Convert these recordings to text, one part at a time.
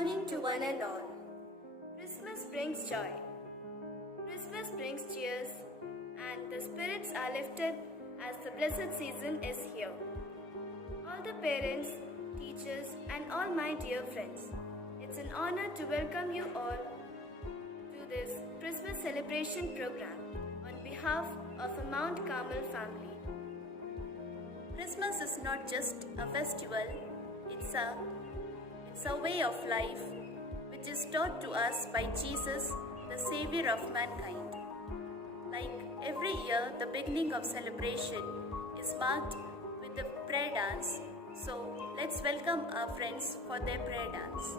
morning to one and all. Christmas brings joy. Christmas brings cheers, and the spirits are lifted as the blessed season is here. All the parents, teachers, and all my dear friends, it's an honor to welcome you all to this Christmas celebration program on behalf of a Mount Carmel family. Christmas is not just a festival, it's a way of life which is taught to us by Jesus, the Savior of mankind. Like every year, the beginning of celebration is marked with the prayer dance. So let's welcome our friends for their prayer dance.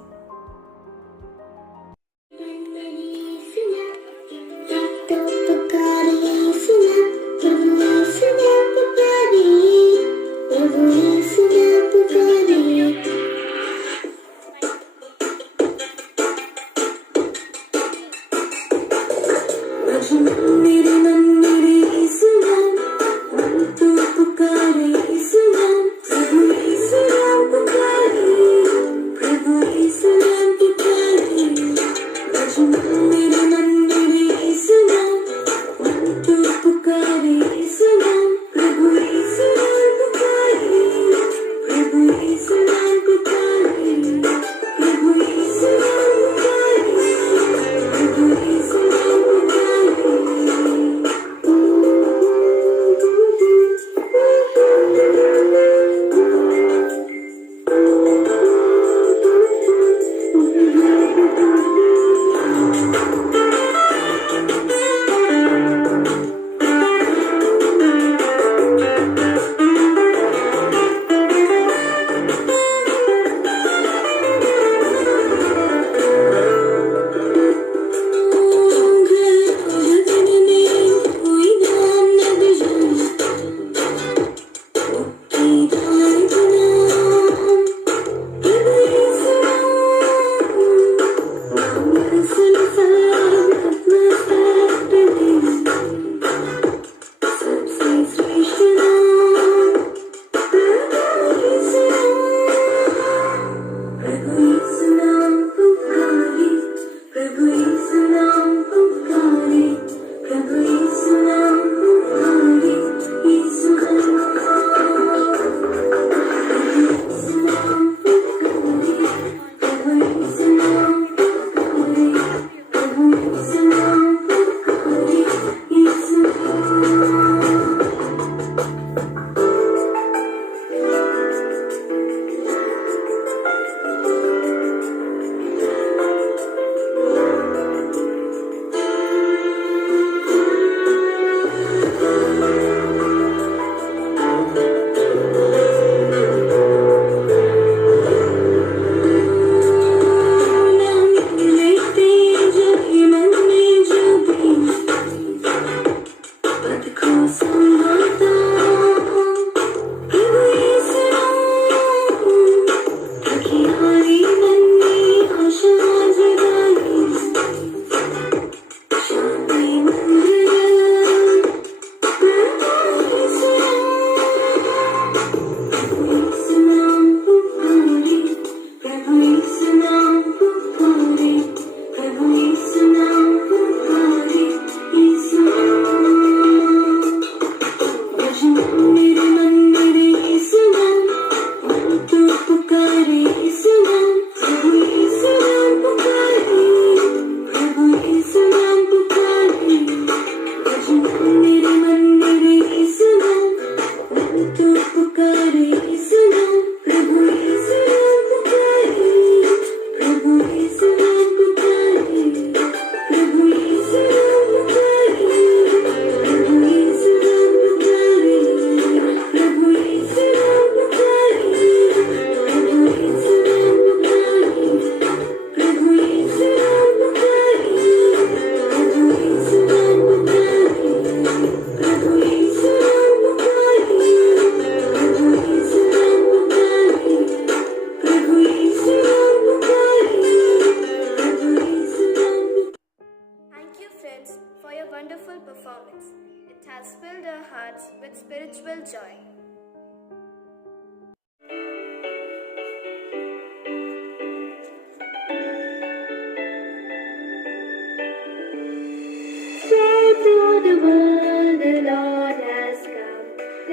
performance. It has filled our hearts with spiritual joy.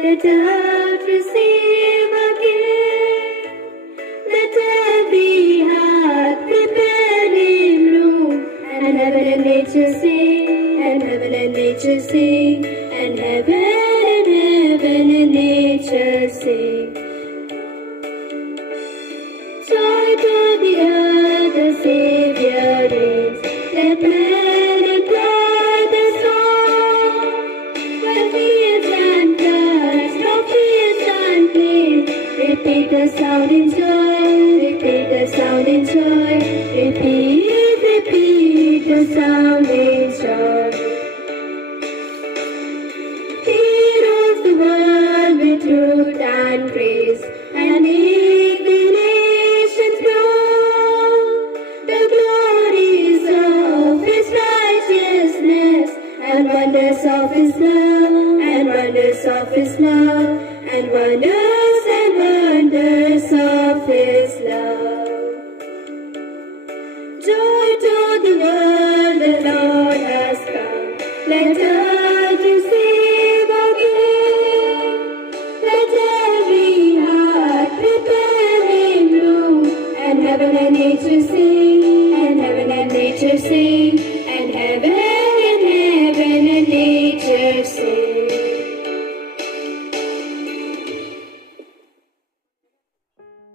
Let earth receive a gift. Let every heart prepare in room. And heaven and nature sing, and heaven and nature sing, and heaven and nature sing. Joy to the earth, the Savior reigns. Let men apply the song. When fields and floods, no fields and plains, repeat the sound in joy, repeat the sound in joy, repeat the sound in joy. He rules the world with truth and grace, and make the nations grow. The glories of His righteousness, and wonders of His love, and wonders of His love, and wonders of His love. Joy to the world, the Lord has come. Let earth receive a gift. Let every heart prepare in bloom. And heaven and nature sing, and heaven and nature sing, and heaven and nature sing.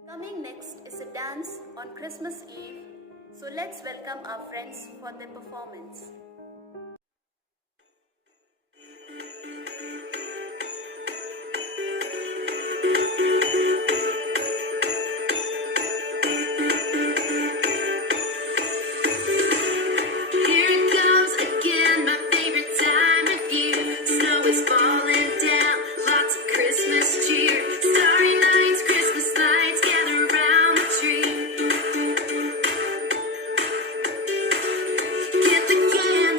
Coming next is a dance on Christmas Eve, so let's welcome our friends for their performance. Here it comes again, my favorite time of year. Snow is falling down, lots of Christmas cheer. Starry nights, Christmas lights gather around the tree. Get the candy.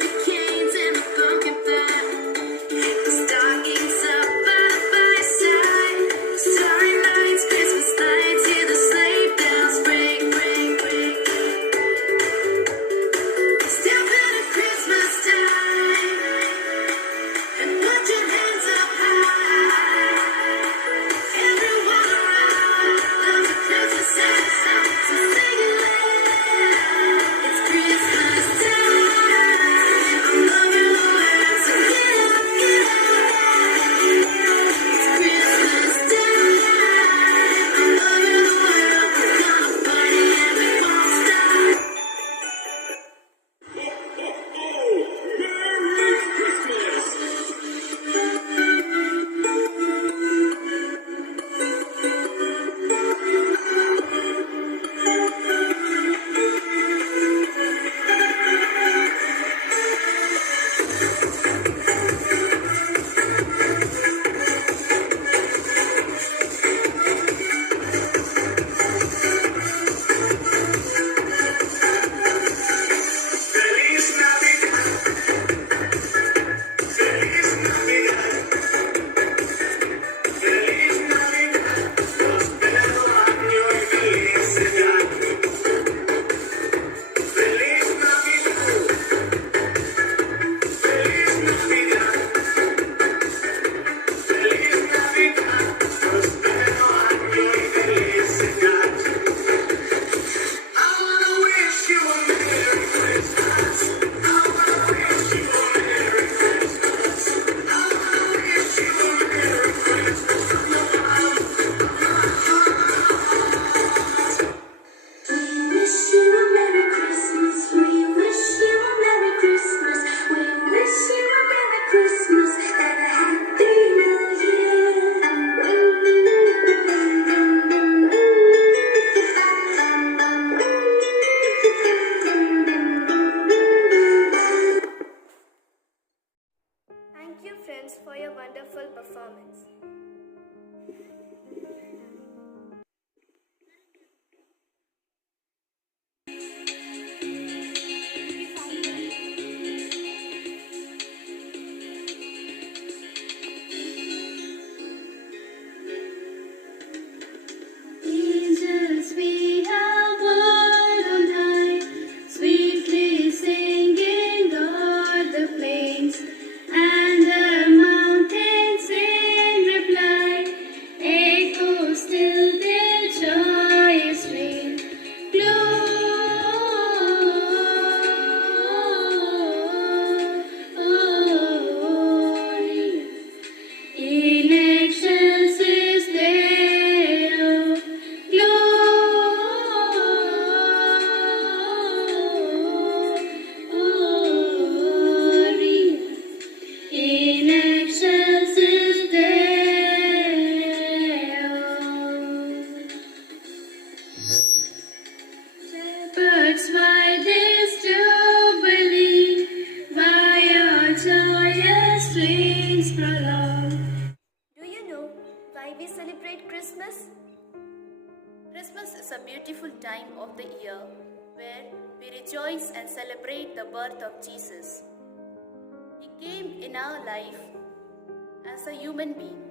What's my day's jubilee? Why our joyous streams prolong? Do you know why we celebrate Christmas? Christmas is a beautiful time of the year where we rejoice and celebrate the birth of Jesus. He came in our life as a human being.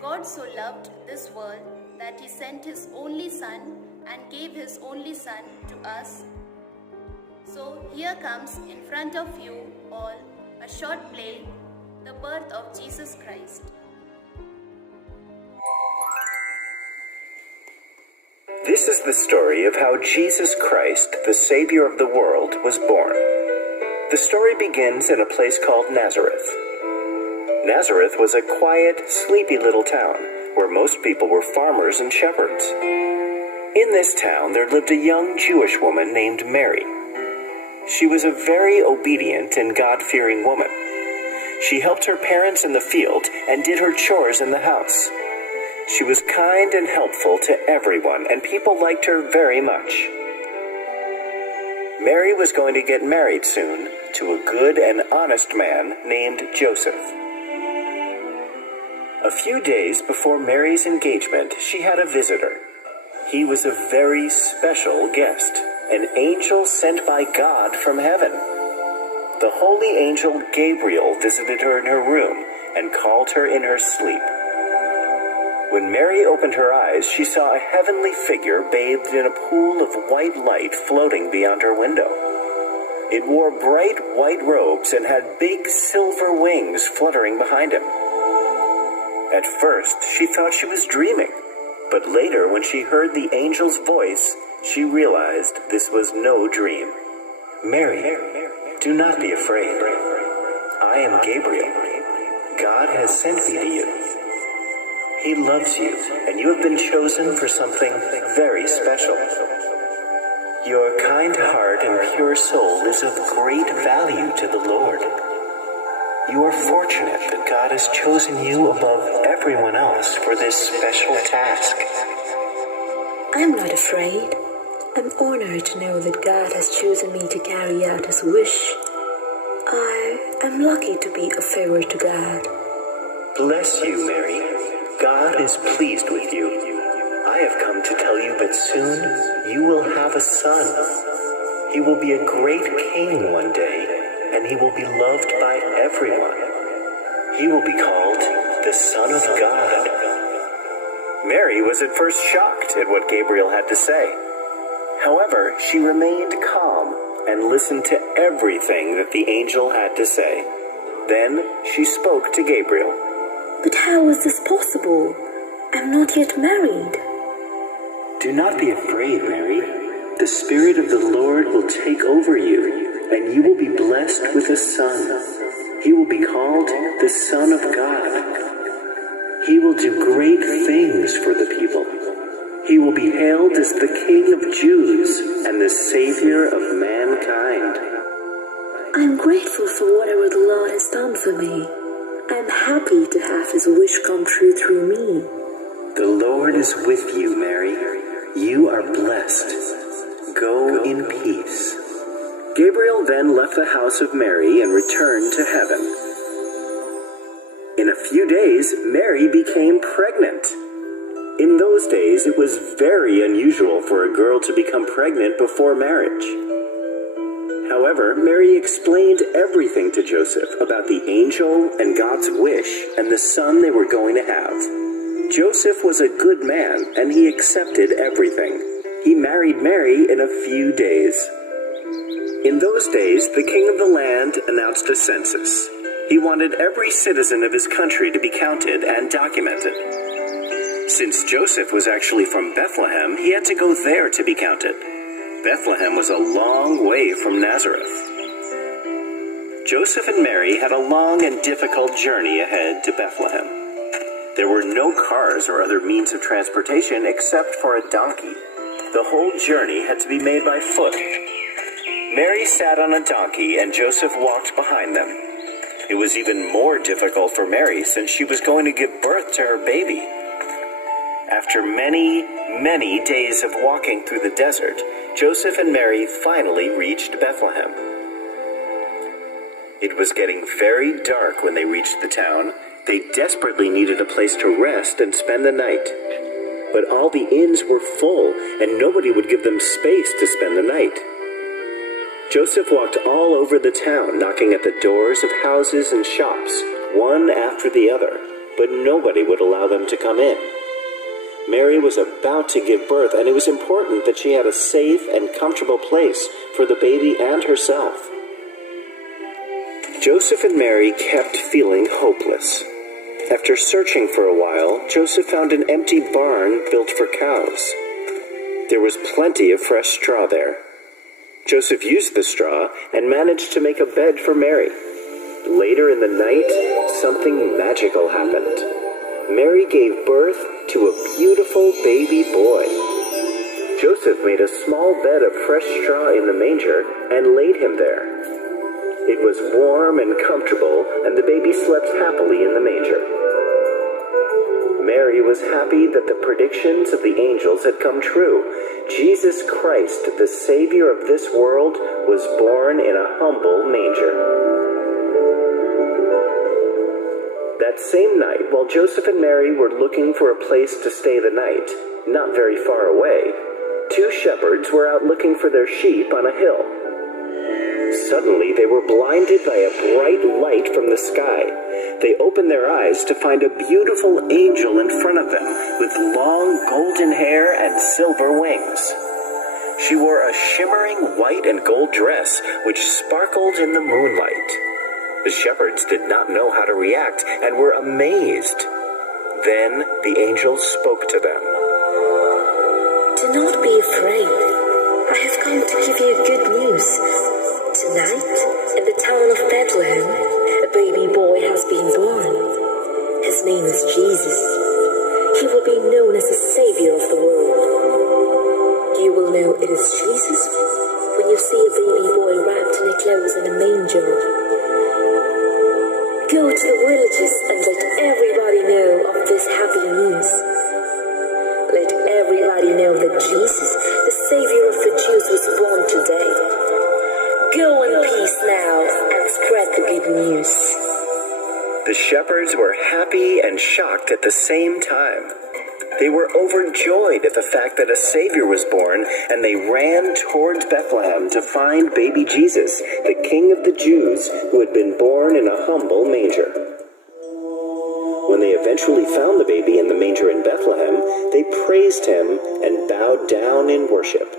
God so loved this world that He sent His only Son and gave His only Son to us. So here comes in front of you all a short play, The Birth of Jesus Christ. This is the story of how Jesus Christ, the Savior of the world, was born. The story begins in a place called Nazareth. Nazareth was a quiet, sleepy little town where most people were farmers and shepherds. In this town there lived a young Jewish woman named Mary. She was a very obedient and God-fearing woman. She helped her parents in the field and did her chores in the house. She was kind and helpful to everyone, and people liked her very much. Mary was going to get married soon to a good and honest man named Joseph. A few days before Mary's engagement, she had a visitor. He was a very special guest, an angel sent by God from heaven. The holy angel Gabriel visited her in her room and called her in her sleep. When Mary opened her eyes, she saw a heavenly figure bathed in a pool of white light floating beyond her window. It wore bright white robes and had big silver wings fluttering behind him. At first, she thought she was dreaming, but later, when she heard the angel's voice, she realized this was no dream. Mary, do not be afraid. I am Gabriel. God has sent me to you. He loves you, and you have been chosen for something very special. Your kind heart and pure soul is of great value to the Lord. You are fortunate that God has chosen you above everyone else for this special task. I'm not afraid. I'm honored to know that God has chosen me to carry out His wish. I am lucky to be a favor to God. Bless you, Mary. God is pleased with you. I have come to tell you that soon you will have a son. He will be a great king one day, and he will be loved by everyone. He will be called the Son of God. Mary was at first shocked at what Gabriel had to say. However, she remained calm and listened to everything that the angel had to say. Then she spoke to Gabriel. But how is this possible? I'm not yet married. Do not be afraid, Mary. The Spirit of the Lord will take over you, and you will be blessed with a son. He will be called the Son of God. He will do great things for the people. He will be hailed as the King of Jews and the Savior of mankind. I'm grateful for whatever the Lord has done for me. I'm happy to have His wish come true through me. The Lord is with you, Mary. You are blessed. Go in peace. Gabriel then left the house of Mary and returned to heaven. In a few days, Mary became pregnant. In those days, it was very unusual for a girl to become pregnant before marriage. However, Mary explained everything to Joseph about the angel and God's wish and the son they were going to have. Joseph was a good man, and he accepted everything. He married Mary in a few days. In those days, the king of the land announced a census. He wanted every citizen of his country to be counted and documented. Since Joseph was actually from Bethlehem, he had to go there to be counted. Bethlehem was a long way from Nazareth. Joseph and Mary had a long and difficult journey ahead to Bethlehem. There were no cars or other means of transportation except for a donkey. The whole journey had to be made by foot. Mary sat on a donkey and Joseph walked behind them. It was even more difficult for Mary since she was going to give birth to her baby. After many, many days of walking through the desert, Joseph and Mary finally reached Bethlehem. It was getting very dark when they reached the town. They desperately needed a place to rest and spend the night. But all the inns were full, and nobody would give them space to spend the night. Joseph walked all over the town, knocking at the doors of houses and shops, one after the other, but nobody would allow them to come in. Mary was about to give birth, and it was important that she had a safe and comfortable place for the baby and herself. Joseph and Mary kept feeling hopeless. After searching for a while, Joseph found an empty barn built for cows. There was plenty of fresh straw there. Joseph used the straw and managed to make a bed for Mary. Later in the night, something magical happened. Mary gave birth to a beautiful baby boy. Joseph made a small bed of fresh straw in the manger and laid him there. It was warm and comfortable, and the baby slept happily in the manger. Mary was happy that the predictions of the angels had come true. Jesus Christ, the Savior of this world, was born in a humble manger. That same night, while Joseph and Mary were looking for a place to stay the night, not very far away, two shepherds were out looking for their sheep on a hill. Suddenly, they were blinded by a bright light from the sky. They opened their eyes to find a beautiful angel in front of them, with long golden hair and silver wings. She wore a shimmering white and gold dress, which sparkled in the moonlight. The shepherds did not know how to react and were amazed. Then the angel spoke to them. Do not be afraid. I have come to give you good news. Tonight, in the town of Bethlehem, a baby boy has been born. His name is Jesus. He will be known as the Savior of the world. You will know it is Jesus when you see a baby boy wrapped in a clothes in a manger. Go to the villages and let everybody know of this happy news. Let everybody know that Jesus, the Savior of the Jews, was born today. Go in peace now and spread the good news. The shepherds were happy and shocked at the same time. They were overjoyed at the fact that a Savior was born, and they ran towards Bethlehem to find baby Jesus, the King of the Jews, who had been born in a humble manger. When they eventually found the baby in the manger in Bethlehem, they praised him and bowed down in worship.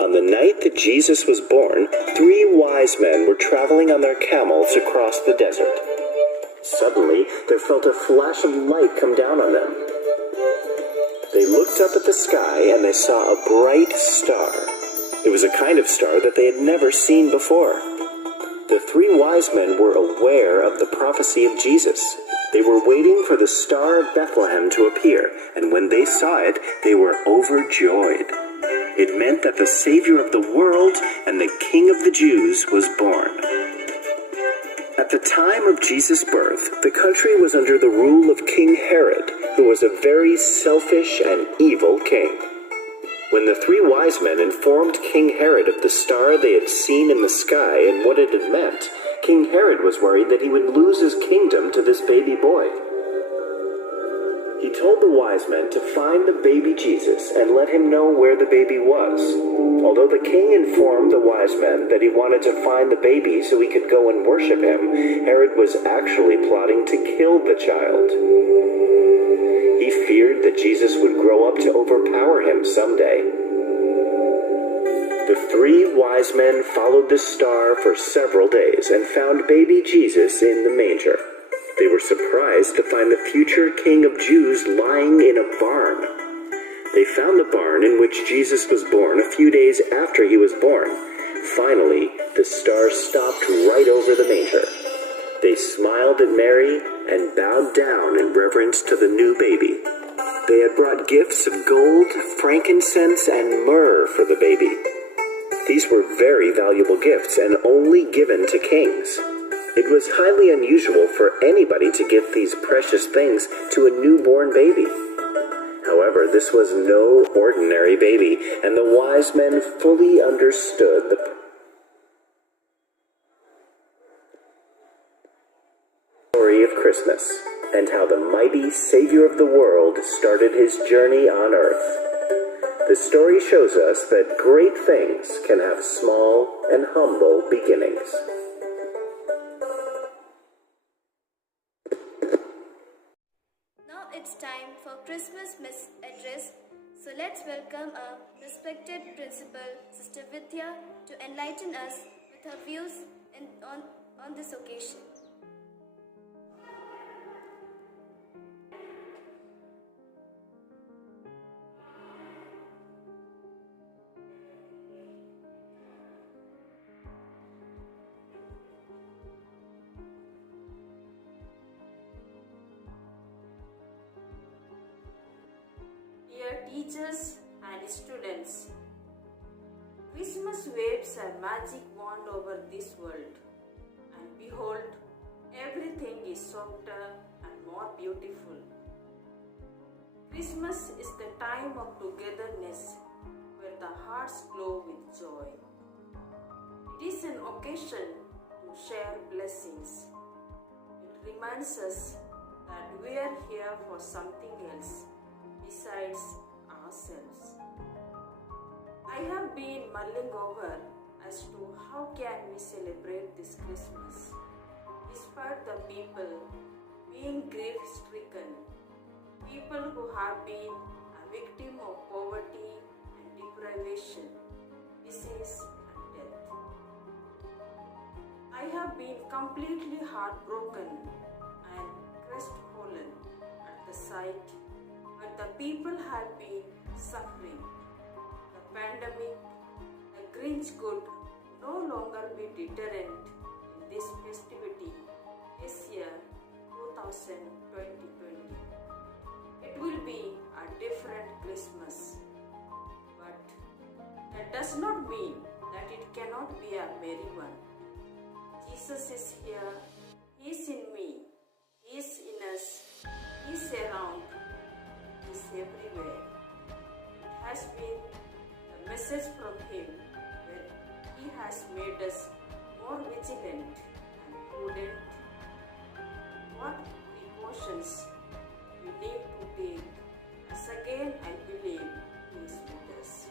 On the night that Jesus was born, 3 wise men were traveling on their camels across the desert. Suddenly, there felt a flash of light come down on them. They looked up at the sky and they saw a bright star. It was a kind of star that they had never seen before. The 3 wise men were aware of the prophecy of Jesus. They were waiting for the star of Bethlehem to appear, and when they saw it, they were overjoyed. It meant that the Savior of the world and the King of the Jews was born. At the time of Jesus' birth, the country was under the rule of King Herod, who was a very selfish and evil king. When the 3 wise men informed King Herod of the star they had seen in the sky and what it had meant, King Herod was worried that he would lose his kingdom to this baby boy. He told the wise men to find the baby Jesus and let him know where the baby was. Although the king informed the wise men that he wanted to find the baby so he could go and worship him, Herod was actually plotting to kill the child. He feared that Jesus would grow up to overpower him someday. The 3 wise men followed the star for several days and found baby Jesus in the manger. They were surprised to find the future King of Jews lying in a barn. They found the barn in which Jesus was born a few days after he was born. Finally, the star stopped right over the manger. They smiled at Mary and bowed down in reverence to the new baby. They had brought gifts of gold, frankincense, and myrrh for the baby. These were very valuable gifts and only given to kings. It was highly unusual for anybody to give these precious things to a newborn baby. However, this was no ordinary baby, and the wise men fully understood the story of Christmas and how the mighty Savior of the world started his journey on earth. The story shows us that great things can have small and humble beginnings. Now it's time for Christmas Miss Address. So let's welcome our respected principal, Sister Vidya, to enlighten us with her views on this occasion. Dear teachers and students, Christmas waves a magic wand over this world, and behold, everything is softer and more beautiful. Christmas is the time of togetherness where the hearts glow with joy. It is an occasion to share blessings. It reminds us that we are here for something else besides ourselves. I have been mulling over as to how can we celebrate this Christmas despite the people being grief-stricken, people who have been a victim of poverty and deprivation, disease and death. I have been completely heartbroken and crestfallen at the sight but the people have been suffering. The pandemic, the Grinch could no longer be deterrent in this festivity this year, 2020. It will be a different Christmas. But that does not mean that it cannot be a merry one. Jesus is here, He is in me, He is in us, He is around. Is everywhere. It has been a message from Him where He has made us more vigilant and prudent. What precautions we need to take, as again I believe He is with us.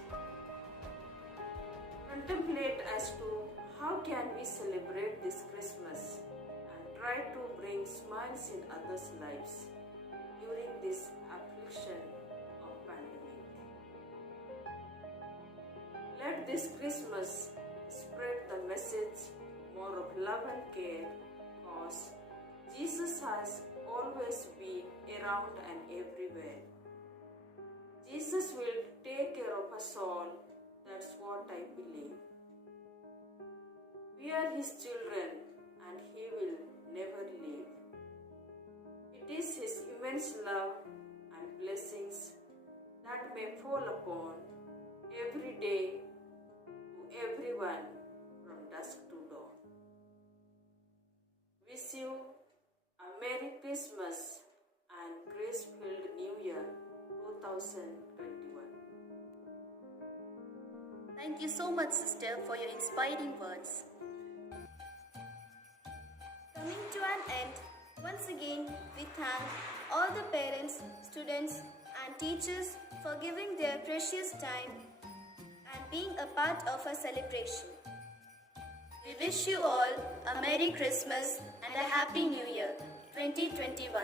Contemplate as to how can we celebrate this Christmas and try to bring smiles in others' lives during this affliction of pandemic. Let this Christmas spread the message more of love and care, because Jesus has always been around and everywhere. Jesus will take care of us all, that's what I believe. We are His children and He will never leave. It is His immense love and blessings that may fall upon every day to everyone from dusk to dawn. Wish you a Merry Christmas and grace-filled New Year 2021. Thank you so much, sister, for your inspiring words. Coming to an end, once again, we thank all the parents, students and teachers for giving their precious time and being a part of our celebration. We wish you all a Merry Christmas and a Happy New Year 2021.